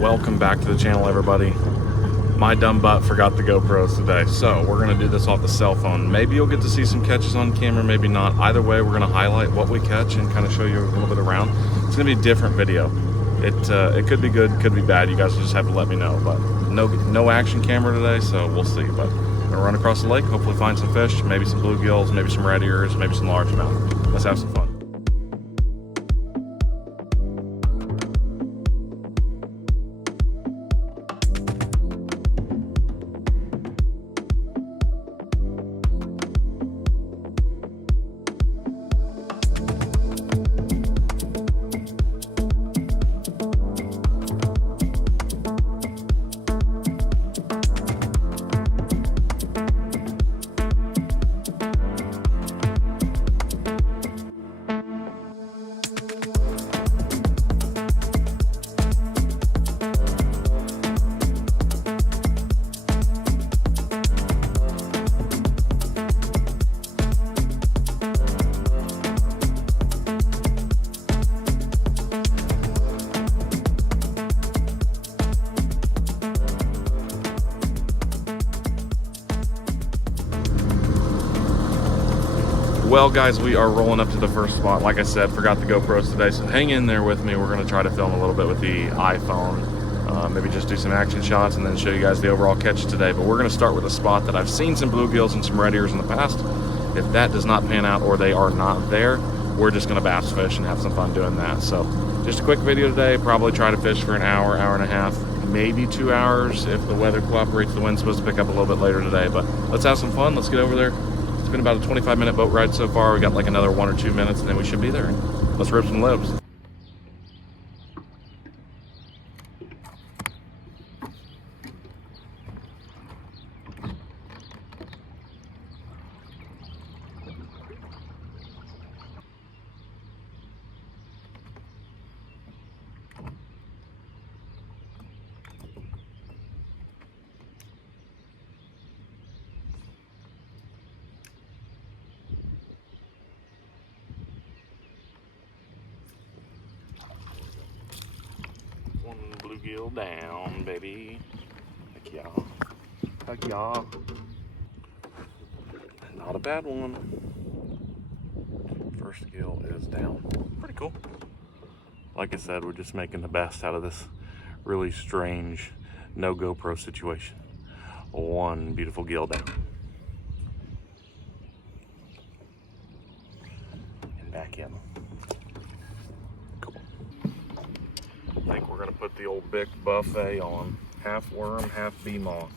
Welcome back to the channel, everybody. My dumb butt forgot the GoPros today, so we're gonna do this off the cell phone. Maybe you'll get to see some catches on camera, maybe not. Either way, we're gonna highlight what we catch and kind of show you a little bit around. It's gonna be a different video. It could be good, could be bad. You guys will just have to let me know. But no action camera today, so we'll see. But we're gonna run across the lake, hopefully find some fish, maybe some bluegills, maybe some red ears, maybe some largemouth. Let's have some fun. Well guys, we are rolling up to the first spot. Like I said, forgot the GoPros today, so hang in there with me. We're gonna try to film a little bit with the iPhone. Maybe just do some action shots and then show you guys the overall catch today. But we're gonna start with a spot that I've seen some bluegills and some red ears in the past. If that does not pan out or they are not there, we're just gonna bass fish and have some fun doing that. So just a quick video today, probably try to fish for an hour, hour and a half, maybe 2 hours if the weather cooperates. The wind's supposed to pick up a little bit later today, but let's have some fun. Let's get over there. It's been about a 25-minute boat ride so far. We got like another 1 or 2 minutes and then we should be there. Let's rip some libs. One bluegill down, baby. Heck yeah. Heck yeah. Not a bad one. First gill is down. Pretty cool. Like I said, we're just making the best out of this really strange no GoPro situation. One beautiful gill down. And back in. I think we're gonna put the old Bic buffet on. Half worm, half bee moth.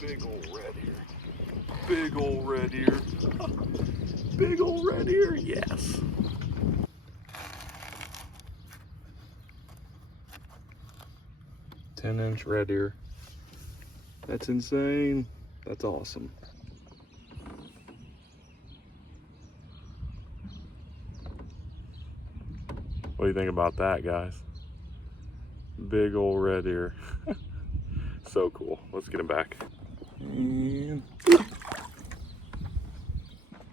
Big old red ear. Big old red ear. Big old red ear, yes. Ten-inch red ear. That's insane. That's awesome. What do you think about that, guys? Big old red ear. So cool. Let's get him back. And...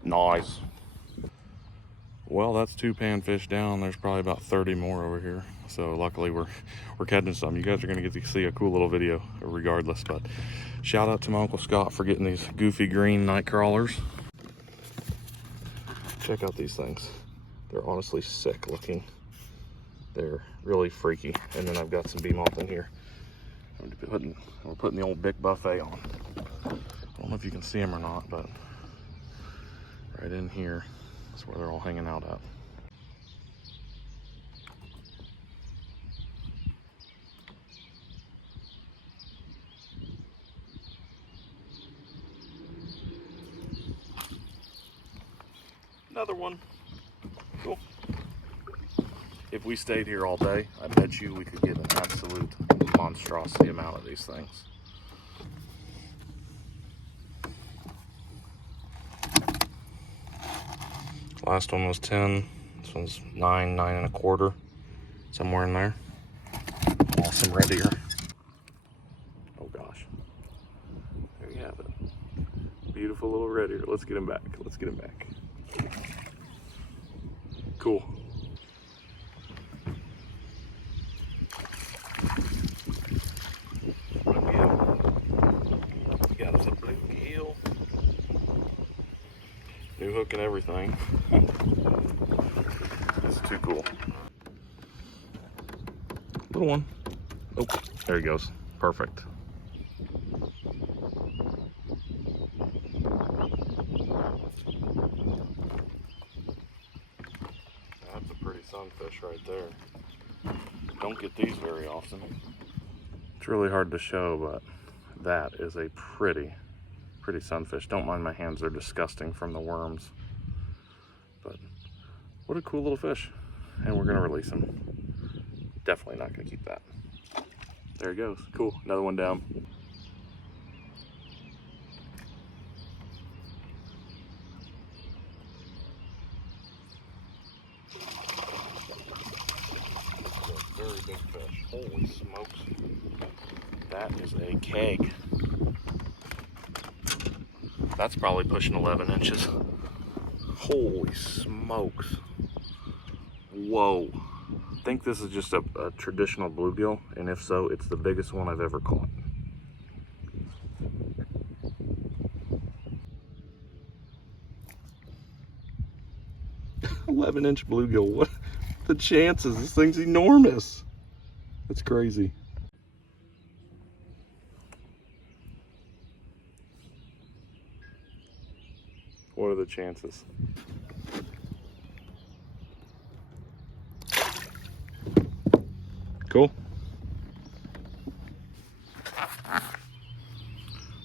nice. Well, that's 2 panfish down. There's probably about 30 more over here. So luckily we're catching some. You guys are gonna get to see a cool little video regardless, but shout out to my Uncle Scott for getting these goofy green night crawlers. Check out these things. They're honestly sick looking. They're really freaky. And then I've got some bee moth in here. We're putting the old Bic buffet on. I don't know if you can see them or not, but right in here is where they're all hanging out at. Another one. Cool. If we stayed here all day, I bet you we could get an absolute monstrosity amount of these things. Last one was 10. This one's 9, 9 1/4, somewhere in there. Awesome red ear. A Oh gosh. There you have it. Beautiful little red ear. Let's get him back. Let's get him back. Cool. We got us a bluegill. New hook and everything. That's too cool. Little one. Oh, there he goes. Perfect. That's a pretty sunfish right there. Don't get these very often. It's really hard to show, but that is a pretty sunfish. Don't mind my hands, they're disgusting from the worms. But what a cool little fish. And we're gonna release him. Definitely not gonna keep that. There he goes. Cool. Another one down. Very big fish. Holy smokes. That is a keg. That's probably pushing 11 inches. Holy smokes. Whoa. I think this is just a traditional bluegill, and if so, it's the biggest one I've ever caught. "11-inch bluegill, what the chances? This thing's enormous." That's crazy. What are the chances? Cool.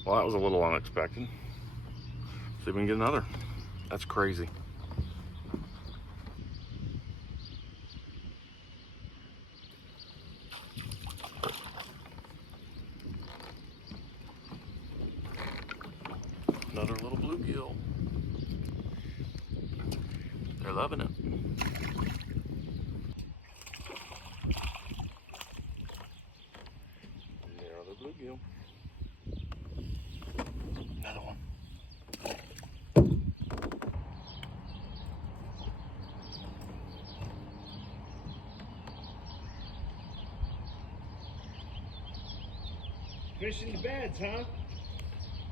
Well, that was a little unexpected. See if we can get another. That's crazy. Another little bluegill. They're loving it. Another bluegill. Another one. Fishing the beds, huh?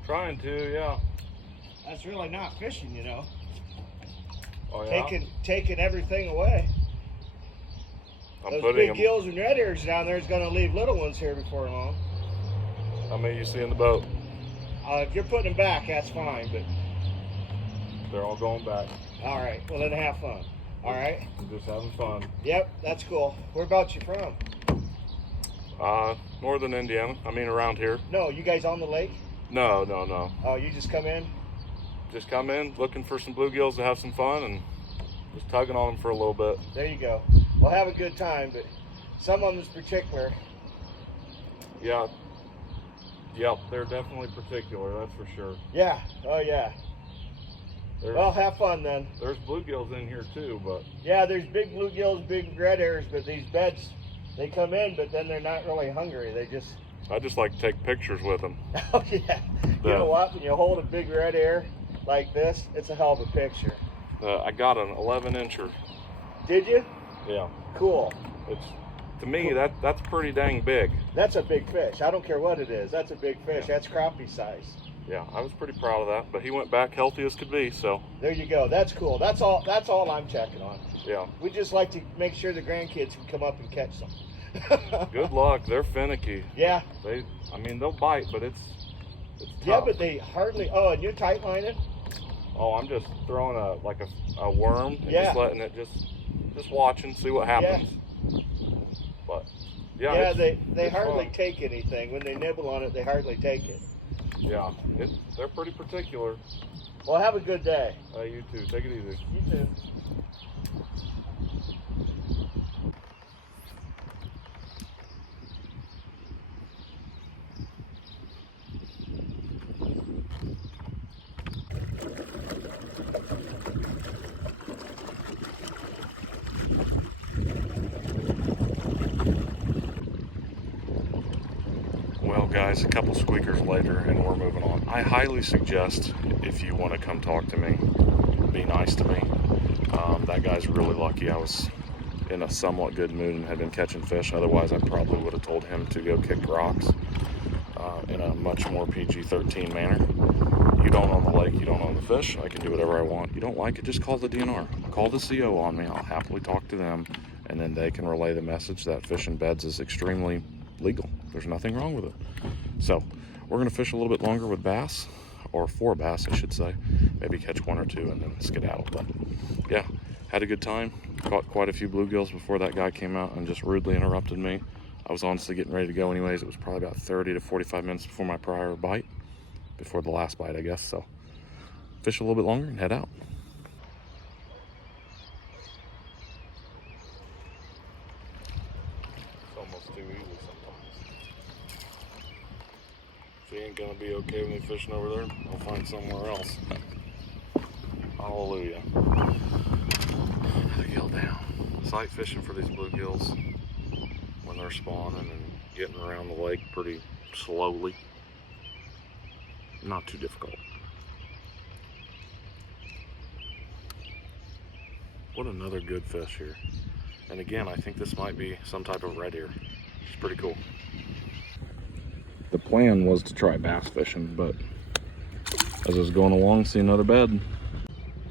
Trying to, yeah. That's really not fishing, you know. Oh yeah. Taking everything away. Those big gills and red ears down there is going to leave little ones here before long. How many you see in the boat? If you're putting them back, that's fine, but They're all going back. all right. Well, then have fun. All right. We're just having fun. Yep, that's cool. Whereabouts you from? Northern Indiana. I mean, around here. No, you guys on the lake? No. Oh, you just come in? Just come in looking for some bluegills to have some fun and just tugging on them for a little bit. There you go. Well, have a good time, but some of them is particular. Yeah. Yep, they're definitely particular, that's for sure. Yeah. Oh, yeah. Well, have fun then. There's bluegills in here too, but yeah, there's big bluegills, big red ears, but these beds, they come in, but then they're not really hungry. I just like to take pictures with them. Oh yeah. You know what? When you hold a big red ear like this, it's a hell of a picture. I got an 11-incher. Did you? Yeah. Cool. It's to me that's pretty dang big. That's a big fish. I don't care what it is. That's a big fish. Yeah. That's crappie size. Yeah, I was pretty proud of that, but he went back healthy as could be, so. There you go. That's cool. That's all I'm checking on. Yeah. We just like to make sure the grandkids can come up and catch some. Good luck. They're finicky. Yeah. I mean, they'll bite, but it's tough. Yeah, but they hardly. Oh, and you're tight lining? Oh, I'm just throwing a worm and yeah. just letting it just watching, see what happens. Yeah. But yeah. Yeah, they hardly fun. Take anything. When they nibble on it, they hardly take it. Yeah, they're pretty particular. Well, have a good day. You too. Take it easy. You too. Well, guys, guys, a couple squeakers later, and we're moving on. I highly suggest, if you want to come talk to me, be nice to me. That guy's really lucky. I was in a somewhat good mood and had been catching fish. Otherwise, I probably would have told him to go kick rocks in a much more PG-13 manner. You don't own the lake, you don't own the fish. I can do whatever I want. You don't like it, just call the DNR. Call the CO on me. I'll happily talk to them, and then they can relay the message that fishing beds is extremely legal. There's nothing wrong with it. So we're going to fish a little bit longer with bass, or 4 bass, I should say. Maybe catch 1 or 2 and then skedaddle. But yeah, had a good time. Caught quite a few bluegills before that guy came out and just rudely interrupted me. I was honestly getting ready to go anyways. It was probably about 30 to 45 minutes before my prior bite, before the last bite, I guess. So fish a little bit longer and head out. It's almost too easy sometimes. If he ain't gonna be okay with me fishing over there, I'll find somewhere else. Hallelujah. Another gill down. Sight fishing for these bluegills when they're spawning and getting around the lake pretty slowly. Not too difficult. What another good fish here. And again, I think this might be some type of red ear. It's pretty cool. The plan was to try bass fishing, but as I was going along, see another bed.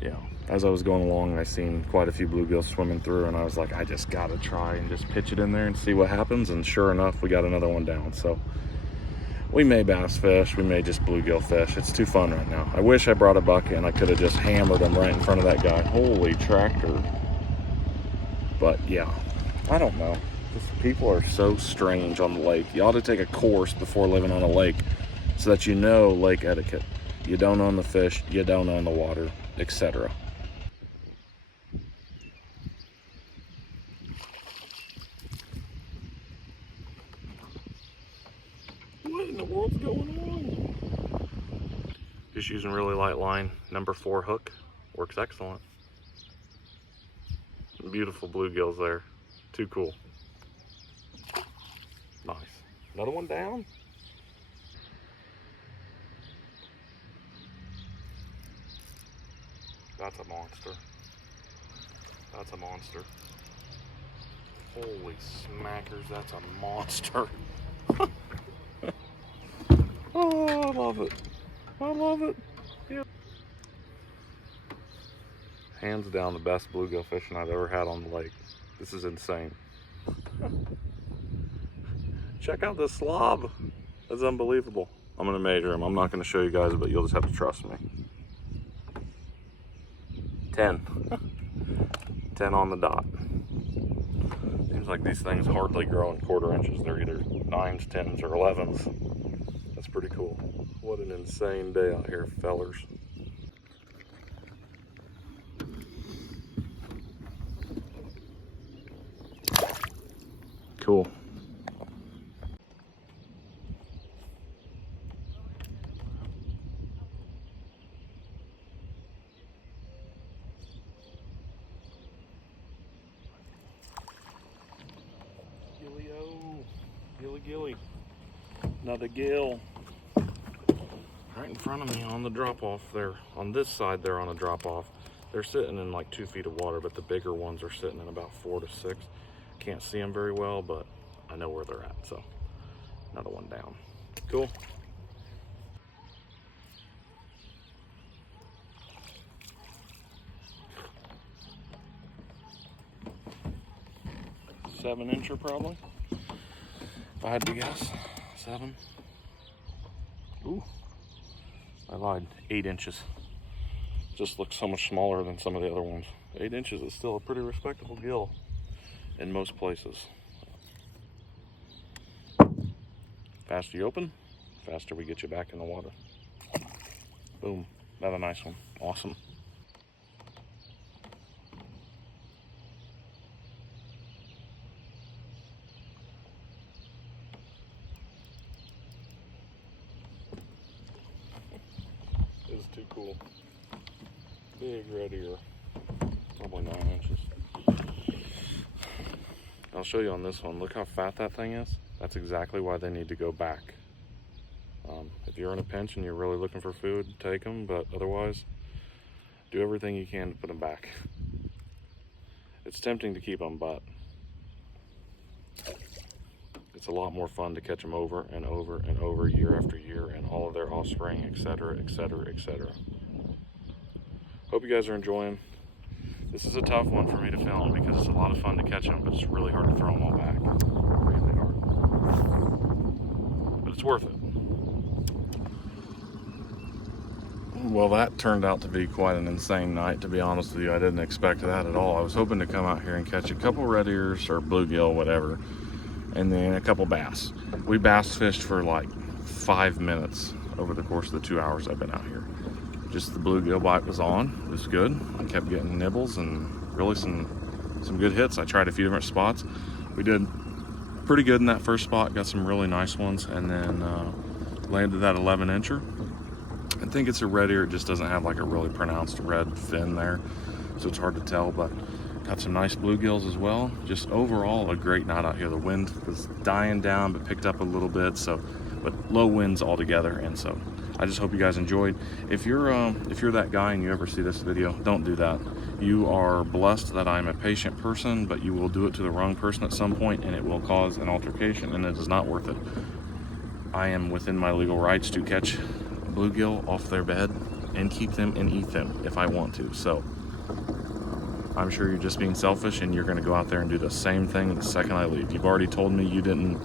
Yeah, as I was going along, I seen quite a few bluegills swimming through, and I was like, I just gotta try and just pitch it in there and see what happens. And sure enough, we got another one down. So we may bass fish, we may just bluegill fish. It's too fun right now. I wish I brought a bucket and I could have just hammered them right in front of that guy. Holy tractor. But yeah, I don't know. People are so strange on the lake. You ought to take a course before living on a lake so that you know lake etiquette. You don't own the fish, you don't own the water, etc. What in the world's going on? Just using really light line, number 4 hook. Works excellent. Beautiful bluegills there. Too cool. Nice. Another one down? That's a monster. That's a monster. Holy smackers, that's a monster. Oh, I love it. I love it. Yeah. Hands down the best bluegill fishing I've ever had on the lake. This is insane. Check out this slob. That's unbelievable. I'm gonna measure him. I'm not gonna show you guys, but you'll just have to trust me. 10. 10 on the dot. Seems like these things hardly grow in 1/4 inches. They're either 9s, 10s, or 11s. That's pretty cool. What an insane day out here, fellers. Cool. Gilly-o. Gilly-gilly. Another gill. Right in front of me on the drop-off there. On this side, they're on a drop-off. They're sitting in like 2 feet of water, but the bigger ones are sitting in about 4 to 6. Can't see them very well, but I know where they're at, so another one down. Cool. Seven-incher probably, if I had to guess. 7. Ooh, I lied. 8 inches. Just looks so much smaller than some of the other ones. 8 inches is still a pretty respectable gill in most places. Faster you open, faster we get you back in the water. Boom, another nice one. Awesome. This is too cool. Big red ear, probably 9 inches. I'll show you on this one. Look how fat that thing is. That's exactly why they need to go back. If you're in a pinch and you're really looking for food, take them, but otherwise, do everything you can to put them back. It's tempting to keep them, but it's a lot more fun to catch them over and over and over, year after year, and all of their offspring, etc., etc., etc. Hope you guys are enjoying. This is a tough one for me to film because it's a lot of fun to catch them, but it's really hard to throw them all back. Really hard. But it's worth it. Well, that turned out to be quite an insane night, to be honest with you. I didn't expect that at all. I was hoping to come out here and catch a couple red ears or bluegill, whatever, and then a couple bass. We bass fished for like 5 minutes over the course of the 2 hours I've been out here. Just the bluegill bite was on. It was good. I kept getting nibbles and really some good hits. I tried a few different spots. We did pretty good in that first spot. Got some really nice ones, and then landed that 11-incher. I think it's a red ear. It just doesn't have like a really pronounced red fin there, so it's hard to tell, but got some nice bluegills as well. Just overall a great night out here. The wind was dying down but picked up a little bit, but low winds altogether, and so I just hope you guys enjoyed. If you're that guy and you ever see this video, don't do that. You are blessed that I'm a patient person, but you will do it to the wrong person at some point and it will cause an altercation, and it is not worth it. I am within my legal rights to catch bluegill off their bed and keep them and eat them if I want to. So I'm sure you're just being selfish, and you're going to go out there and do the same thing the second I leave. You've already told me you didn't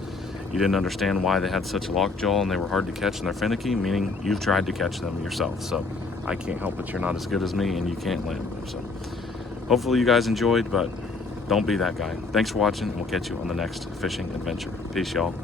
understand why they had such lockjaw and they were hard to catch and they're finicky, meaning you've tried to catch them yourself. So I can't help it. You're not as good as me and you can't land them. So hopefully you guys enjoyed, but don't be that guy. Thanks for watching, and we'll catch you on the next fishing adventure. Peace, y'all.